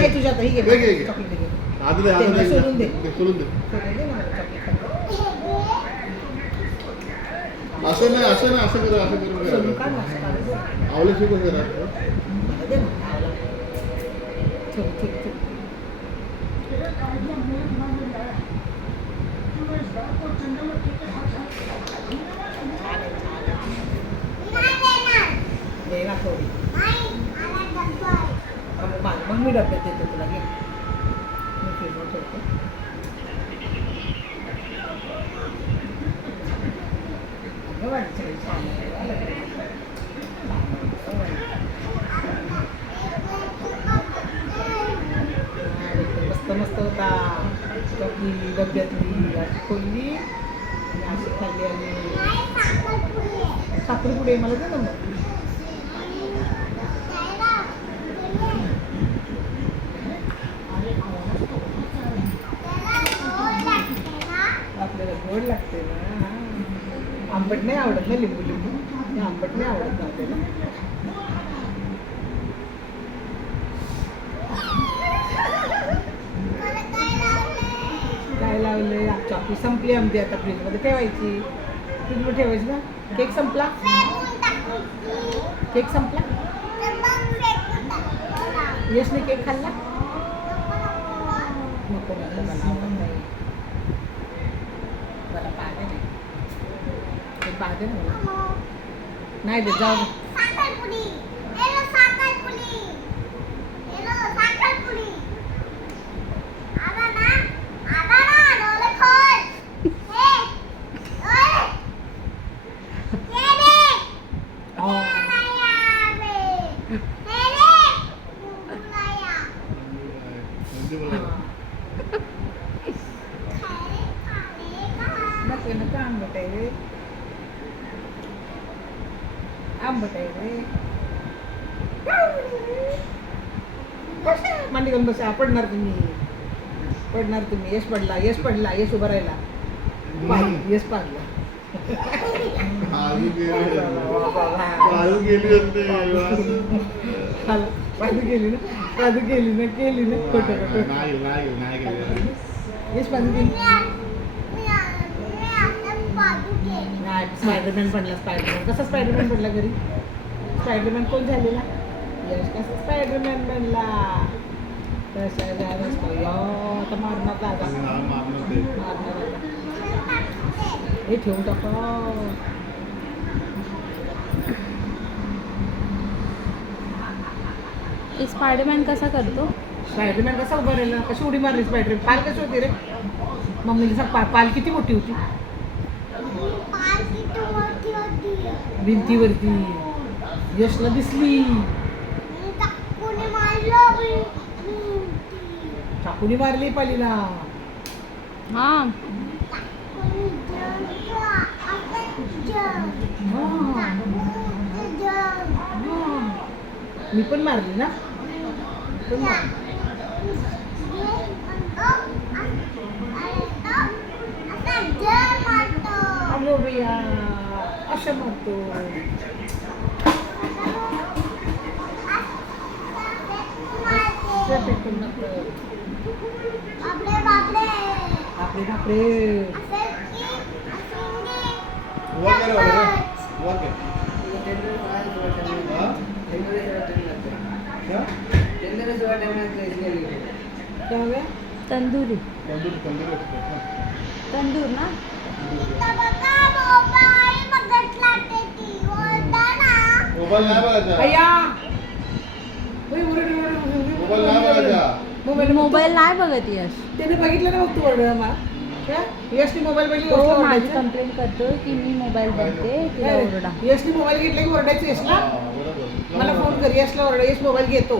हे तुझ्या आता, ही घे. घे, घे, घे. चॉकलेट घे. आता दे, आता ते दे. सोडून दे. सोडून दे. सोडून दे मला चॉकलेट खायला. असं नाही, असं नाही, असं करा, असं सोडून काढ करून ना, असं काढ दे. आवले शिकून करा. मला दे ना, आवला. ठेव, ठेव, ठेव. दे ना थोडी. मग मी डब्यात देतो तुला, घे. मी फ्रीजवर ठेवतो. अगं माझी सगळी छान आहे. मस्त मस्त होता. चॉकली डब्यातली अशी खोलली आणि अशी खाल्ली आणि साखरपुडे मला दे ना मग. आपल्याला गोड लागते ना. आंबट नाही आवडत ना, लिंबू लिंबू हे आंबट नाही आवडत ना आपल्याला. काय लावले? चॉकलेट संपली आमची, आता फ्रीजमध्ये ठेवायची. फ्रीजमध्ये ठेवायची ना. केक संपला. केक संपला. यशने केक खाल्ला. नको नको, मला आवडत नाही. मला पाहिजे नाही. ते पाहिजे ना. नाही दे, जाऊ दे. नको नको, आंबट आहे रे. आंबट आहे रे. मांडी घालून बसा. पडणार तुम्ही, पडणार तुम्ही. यश पडला, यश पडला. यश उभा राहिला. यश पाडला. आलू गेली होते. पाजू गेली ना, पाजू गेली ना, केली ना. खोटं खोटं. नाही गेली. यश पाजू गेली. नाही, स्पायडरमॅन पडला. स्पायडरमॅन कसा स्पायडरमॅन पडला घरी? स्पायडरमॅन कोण झालेला? यश कसा स्पायडरमॅन बनला? तशा आता मारणार दादा. मारणार आता. हे ठेवून टाका. स्पायडरमॅन कसा करतो? स्पायडरमॅन कसा उभा राहिला? कशी उडी मारली स्पायडरमॅन? पाल कशी होती रे? मम्मीने सांग, पाल किती मोठी होती? भिंतीवरती. यशला दिसली. चाकूने मारली पालीला. हा, मी पण मारली ना. मी पण मारली. अगो भैया, असं मारतो. बापरे बापरे. तंदुरी. तंदूर ना. मोबाईल नाही बघायचा. भैया मोबाईल नाही बघत यश. त्याने बघितलं ना. तू ओरडा मला. यशनी मोबाईल बघितली. तो माझी कंप्लेंट करतो की मी मोबाईल बघते, तिला ओरडा. यशनी मोबाईल घेतला की ओरडायचं यशला. मला फोन कर, यशला ओरडा. यश मोबाईल घेतो.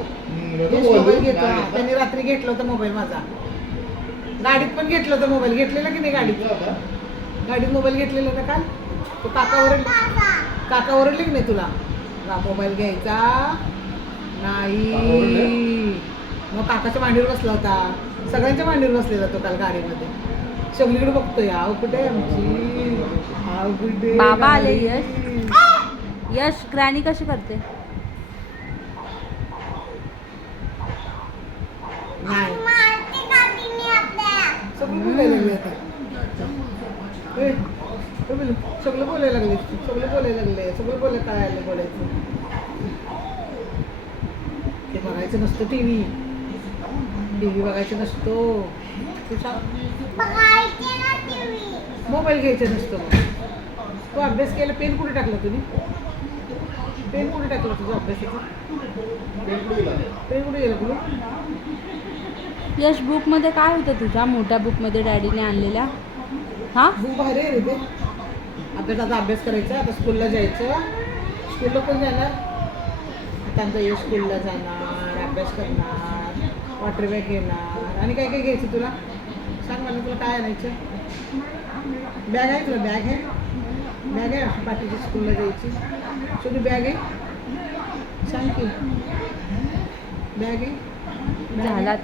यश मोबाईल घेतो. त्याने रात्री घेतलं होतं मोबाईल माझा. गाडीत पण घेतलं होतं मोबाईल. घेतलेला की नाही गाडीत? गाडीत मोबाईल घेतलेला ना काल. तो काका ओरडले की नाही तुला? मोबाईल घ्यायचा नाही. मग काकाच्या मांडीवर बसला होता. सगळ्यांच्या मांडीवर बसलेला तो काल गाडीमध्ये. सगळीकडे बघतोय. आव कुठे आमची? आव कुठे? बाबा आले. यश, यश ग्रॅनी कशी करते? सगळं बोलायला लागले आता ए, बोल, सगळं बोलायला लागले सगळं बोलायला लागले सगळं कळायला बोलायचं ते बघायचं नसतं टीव्ही बघायचं नसतो तू सांग मोबाईल घ्यायचा नसतो मग तू अभ्यास केला पेन कुठे टाकला तुम्ही पेन कुठे टाकला तुझा अभ्यासाचा पेन कुठे गेला तुला यश बुकमध्ये काय होतं तुझ्या मोठ्या बुकमध्ये डॅडीने आणलेल्या हां बुक भारी आहे रे ते आता अभ्यास करायचा आता स्कूलला जायचं स्कूलला पण जाणार आता आमचा यश स्कूलला जाणार अभ्यास करणार वॉटर बॅग घेणार आणि काय काय घ्यायचं तुला सांग मला तुला काय आणायचं बॅग आहे तुला बॅग आहे पाठीची स्कूलला जायची तुझी बॅग आहे सांग की बॅग आहे झाला